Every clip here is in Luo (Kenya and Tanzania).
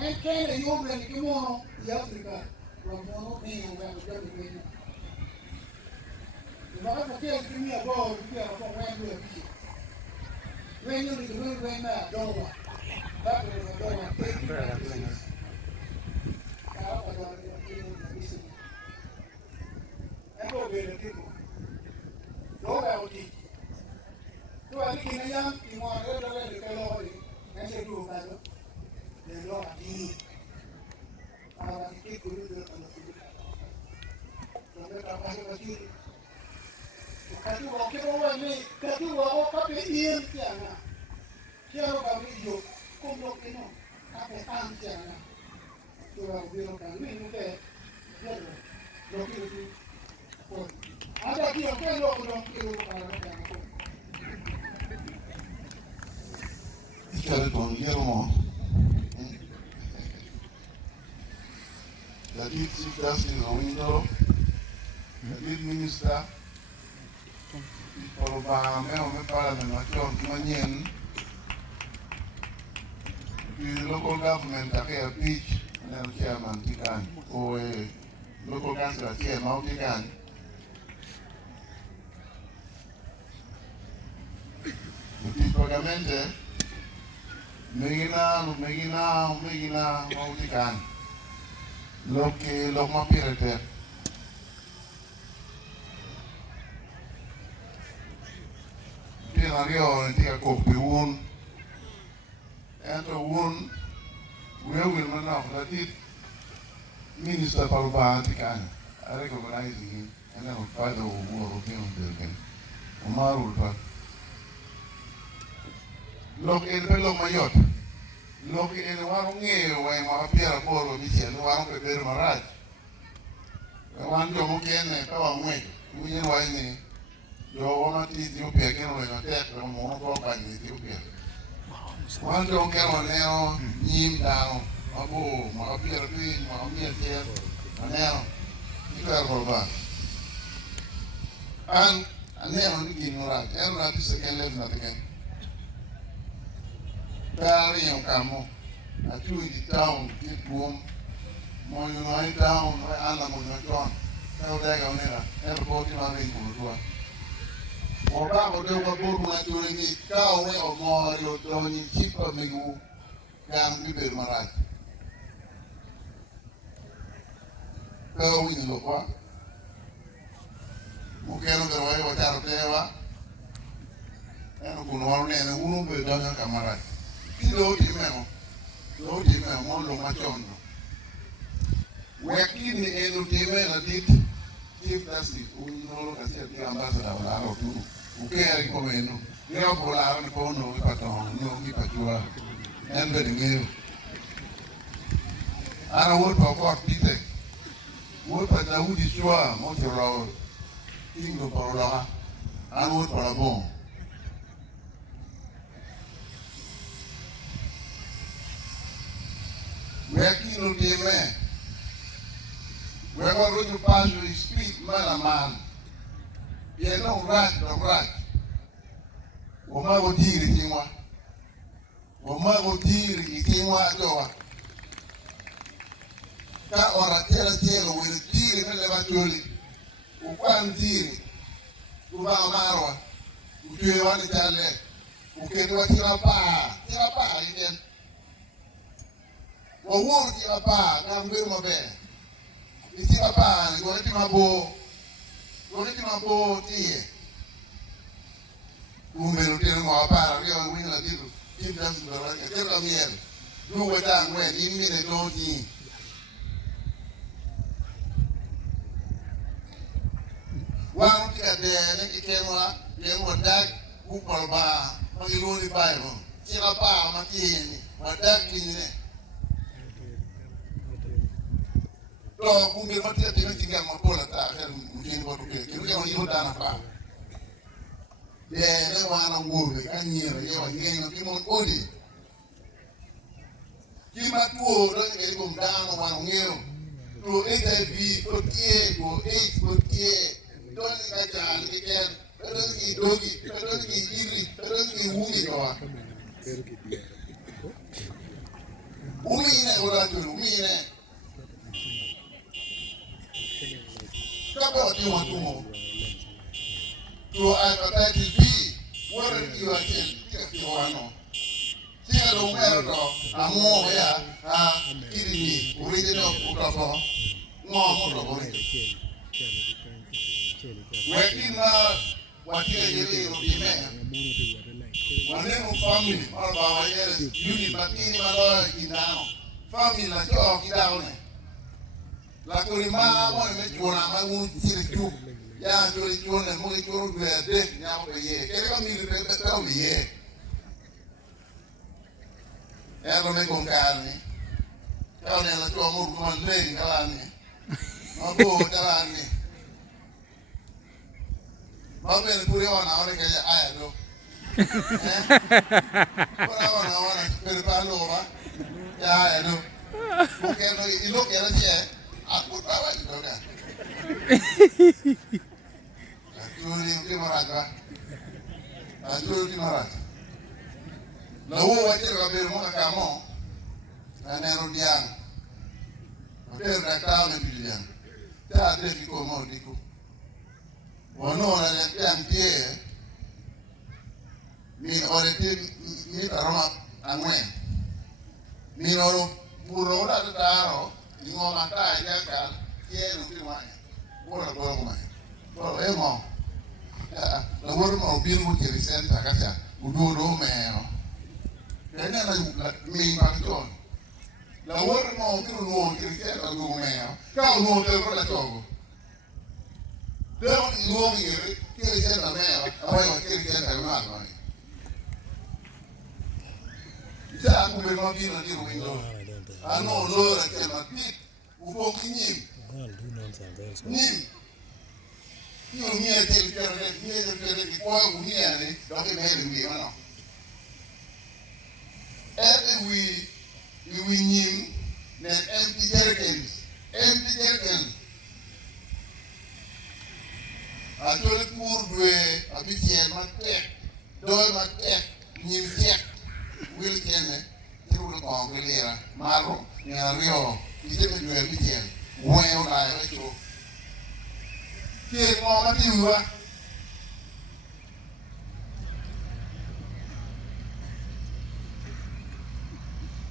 en kene yombe ni kimono ya Afrika wa mono ni ngwa mjoni kwenye maka kwa kimia bora pia kwa wengi wa pia wengi ni wengi na dola bado ni dola kwa dola ni kabisa hapo bele tipo dola oti tu alikina yang kimwa dola ni kalo ni nje tu kazo ni dola ni ala kikuru ndio tunataka katiwa kirowa ni katiwa o kape ien tiana kiaro kamijo kumlo kino kape an tiana tuwa biro kami nuke jero lo kiro tu pon ada kio ke lo kiro para tiana ko ikare ton yermo la dit si dasi no window la dit minister Kalau bahamnya orang parlimen macam manyen di local government tak kaya pitch dan chairman tikan, local council chair mau tikan. Di parlimen je, megina mau tikan. Lok mapirete. Tena rio nanti kopi wun, ento wun, will mana nanti minister palubah tikan, I recognize him, and then father who him building, Umarul pa. Lok pelok mayot, lok warung weng makapira poro michel, warung peper maraj, warung jomo kene kawang mungkin ni. Yo mati Ethiopia keno le matek pero mo ko ka ni Ethiopia. Wan jo keno leo nyim dao abu ma apia pi ma mia tier aneo ikar roba. Aneo ni kinura era ti se kele na teken. Dari yang kamu atu di town di boom mo you know town ana mo no ton. Kau dah kau nera airport ni mana ini tua. Orang orang berburu macam ni kau ni orang orang ni cipa minggu yang bibir marat. Kau ini lupa. Mungkin orang terbaik baca tewa. Yang kuno ni yang unu bedanya kamarat. Kilo di mana? Lo di mana? Mau lo macam tu. Wakin ni enu di mana dit? Chief Justice, uno kasi ati ambassador wala ro tu. Ukea ko menu. Yo bola ni po no ipaton, no ipajua. Embe ngeo. Ana wo to ko pite. Wo pa na udi chwa mo to ro. Ingo parola. Ana wo para bon. Wakino di me. We're going to pass you speak man a man. You know right. Omago diri tiwa. Omago diri tiwa doa. Ka ora tera with diri na leva Acholi. Ukwan diri. Uba marwa. Utuwe wani chale. Ukedwa tirapa iden. Wawur tirapa kambiru mabe. Isi apa, goreti mabo tiye. Umbe teno mo apa, rio wini la diru. Kim dansu dora, tero miel. Luwe tang wen, inmi ne doti. Wang tika de, neki kenwa dag, upal ba, pangiluni bayo. Tira pa, makini, wadag nini. Lo kumbir mati ati nanti tinggal mapola ta kan mungkin baru ke kira yang ini udah apa ne wana ngurbe kan nyira yo ngenga kimon odi kima tuo do ngai kum dano wana ngero to HIV to don ka jan ke ken don ki dogi don ki iri don ki wumi to wa umi ne udah turumine. Kabe oti watumo. To hepatitis B, what are you attend? Tiwano. Tia do mero do amo ya kidney original utafo. Ngo do bori. Working watia yele robime. Wane mo family all ba yele unit batini malo kinao. Family la cho kidao ne. La kulima mo me chona ma un tire chu. Ya jori chona mo ke choro be de nya ko ye. Kere ka mi be be be ye. Ero me con carne. Kau ne la cho mo ko man le kalani. Ma bo kalani. Ma be pure ona ore ke aya do. Ora ona per palo va. Ya aya do. Porque no ilo que era che. Aku tahu itu kan. Acholi mti maraja. Acholi maraja. Lalu wajib kabir mo kamo. Anero diang. Hotel datang ni diang. Tak ada di komo diku. Wono na diang tie. Min oreti min aroma angwen. Min oro puro la taro. Ingo mata ya kan quiero que vaya por más por emo la wor mo bil mo que resenta kacha udo do meo yana la mi ma to la wor mo que no que resenta do meo ka no te pro la togo de no mi que resenta meo ahora que resenta mal no ya ku be no bil ni window ano lora que matit upo kinyim nim io mia del terre di qua unia ne do che me lui no e we nim ne empty jergens a tole pour due abitien matek do matek nim tek wil kene tru ko ngelera maro ni rio ite me due abitien weng la recho che mo matiwa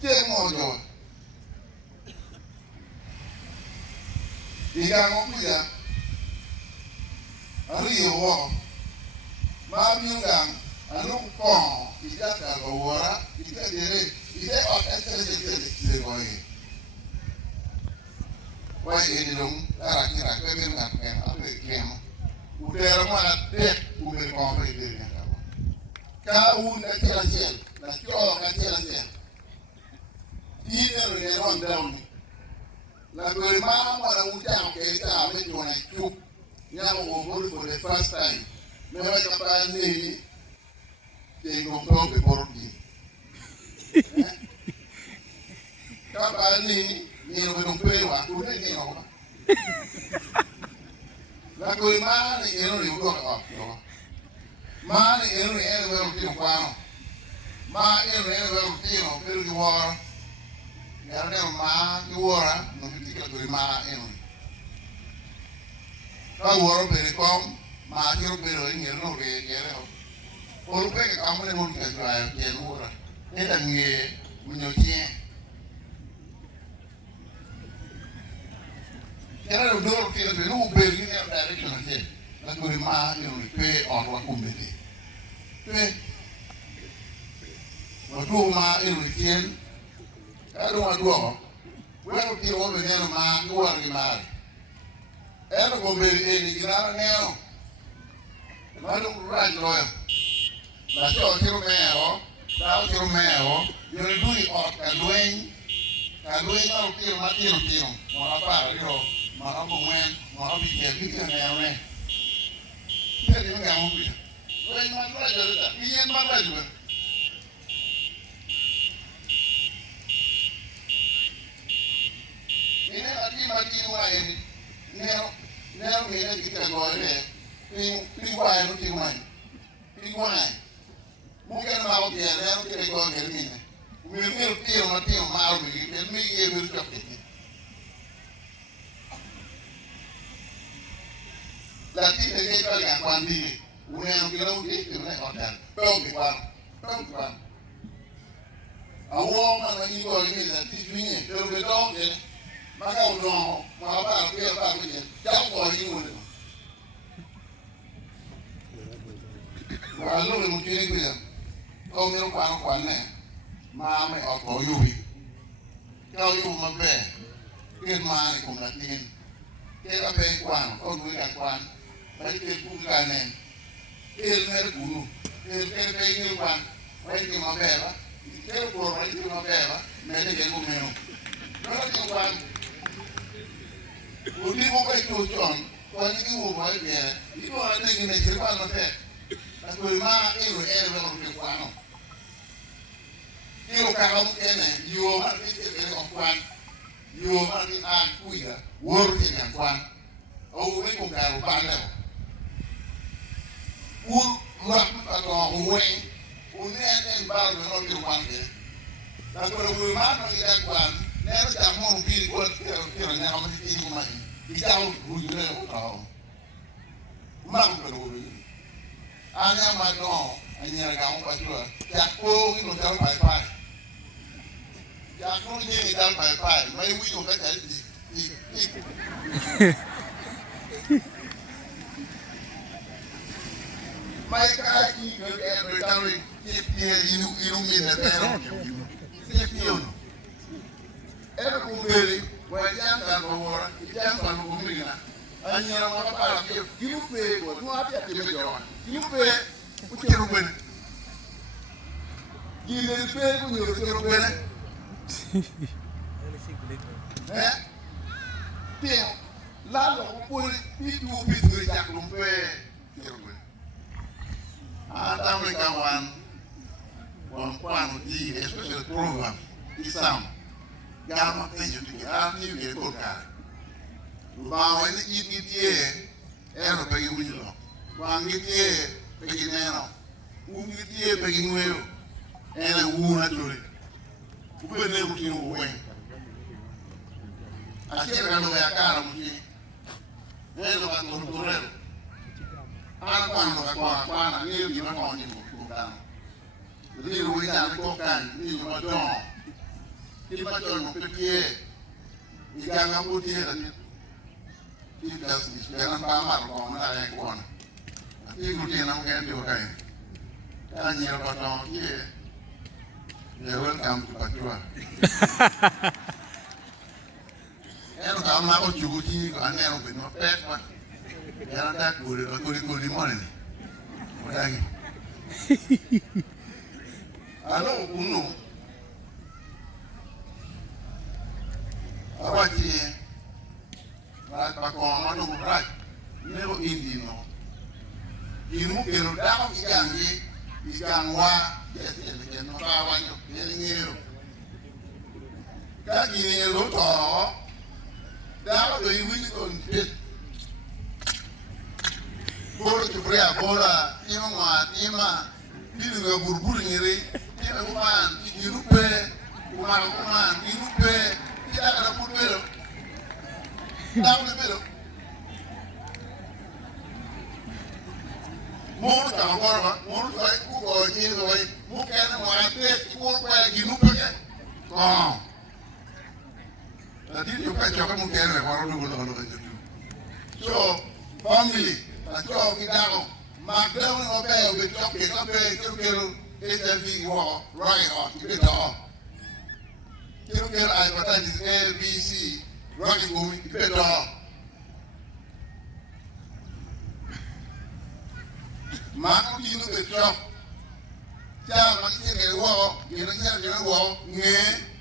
che mo jo diga mo kuya rio wo ma miungang anu ko ija ka ora ija dire ija o esere ko why ini dong kira kemin nggak kan apa yang udah mana deh umur komplit deh kau nak jalan nak kau nak jalan ini orang down la gue mama orang ujang kita apa cuma cuk yang umur for the first time mereka kapan ni jadi ngomong ke porti kapan ni ni lo pewa tu ni no la ko ma ni ero ni udo ka ko ma ni ero ni ero ti ko ano ma ero ti no per ki wora ya ne ma ki wora no ti ka ko ma ero ka wora per ko ma ki ro per ni ero re ni ero o lu pe ka mo ne mo ka ja ya ni wora ne da ni mu nyo tie era un loro che era un bel in una regione che la tua rimane un pe o la combete pe la tua ma in un tien era una tua quello che vuole venire ma non vuole rimane era come il grano nero ma non raggio la tua che romero da che romero io ne lui o lui no tiro ma tiro ma la fare io mà nó bùng men mà nó bị chèn cái nghèo này thế thì nó nghèo không bị rồi mà nó lại rồi tự nhiên bắt lại rồi ini lagi mati rumah ini nero ini kita gọi để ping quay nó ping quay mungkin mau dia nero kita gọi cái ini Mil tio na tio mal mi ye mir chok ki. La ti de ka ya kwandi. Una ki lo ki ki na hotel. Tong ki kwan. Awo ma na ni go ni da ti ni to be dong de. Ma ka no ma ba ki ba ki ye. Ja ko ni mo. Wa lo mo ki ni ki ya. Ko mi kwan ne. Ma me o to yubi. Kau yu ma be. Ke ma ni kum na tin. Ke ra be kwan, o du ka kwan. Ba ke ku ka ne. Ke mer guru. Ke be ni kwan. Wa ki ma be ba. Ke ko ra ki ma be ba. Me de ke ku me no. No ki kwan. U di mo ka tu chon. Ko ni ki mo ba be. Ni ko na ni ne ke kwan no te. Na ko ma e ro e ro ke kwan no. Yêu ca ông cái này vô mà cái ông quan vô mà cái an quy à vô cái nhà quan ông mấy con gà của ban này uống loạn và đò quay uống em bao nhiêu nó kêu quan thế là còn người mát nó đi đang quan nếu nó chẳng mong gì của cái là nhà ông đi đi của mày đi sao vui lên cũng tao mang cái đồ đi anh em mà nó anh nhà gạo phải chưa chặt cô cái đồ cháu phải ya ko ni dan pai mai wi yo ka tai mai ka ki ko e ro ta ri ki inu mi na pero si pio era ko beri wa ya ka ko wora ya ka ko mi na anyira mo ka pa ki ru pe ko no apia te me jo ki ru pe u ti ru pe ki le pe ko ni ru pe Tio, la lo puri itu bisu jak lumpe. Ada mereka wan di especially program Islam. Gama tenjo tu ya ni ke korka. Ba wa ni ye ero pe yu lo. Wa ngi ye pe ni no. U ngi ye pe ni weyo. Ena wu na tuli. Ube ne rutin weng. Akhirnya kalau ya cara mungkin, ini kan turun. Anak kan ini gimana kau ni bukan. Jadi ruginya kau kan ini cuma dong. Kita macam mungkin dia, ikan kamu dia tadi. Kita sekarang pamar kau mana yang kau nak. Ini rutin nama kan dia orang. Kan ni apa dong dia. Dia welcome to Pacua. Ero ka ma ko juguti ko anero be no pet ma era da ko limone ni wadagi alo uno awati la pa ko ma no bra ne ko indi no inu ke no da ko ikanwa ke no ba wa nyo ni ngiro ka ni lo to Dapat dari wini kon pet. Boro cipria bola, ima, ini nggak buru-buru ngiri, ini kuman, irupe, kuman, irupe, tidak ada pun belo, tahu belo. Moro cakap apa? Moro saya kuku ini saya, mungkin mau ate, kuku kayak irupe kan? Oh. Tadi juga cakap mungkin orang dulu kan jadi. So family, cakap kita ko, magdang apa yang bercakap kita kira HIV war right on kita. Kira hepatitis A, B, C, right gumi kita. Mak kita bercakap, jangan kita war, kita war nge.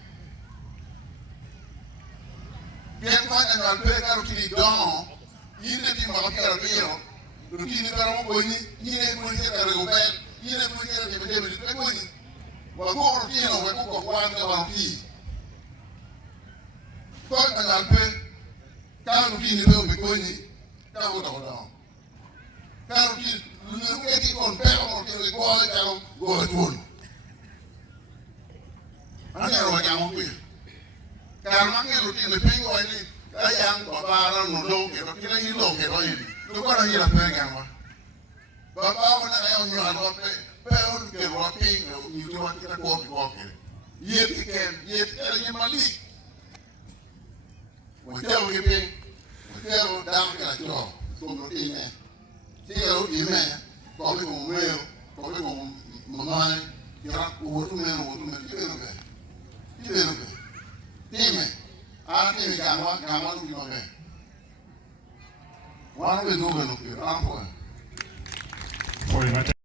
Bien kwa na alpe ka rutini don yine ti ma ka ro rutini ka ro ko ni yine ko ni ka ro ba yine ko ni ka ro be be ko ni wa ko rutini no wa ko kwa na wa ti ko na alpe ka rutini be ko ni ka ko do ka rutini lu ne ko ti kon pe ko ti ko ka ko go tun lo tiene pingo ahí, ayang babara no lo que lo tiene y lo que lo hay. Lo para ir a pegar más. Baba una hay un año pero que lo pingo y lo va a tirar coque. Y el que es malí. Muchao que bien, muchao dame que la cho, como tiene. Si lo tiene, come como veo, come como mamá, y ahora hubo tu menos, dime, tiene gama no quiero ver. One of the no,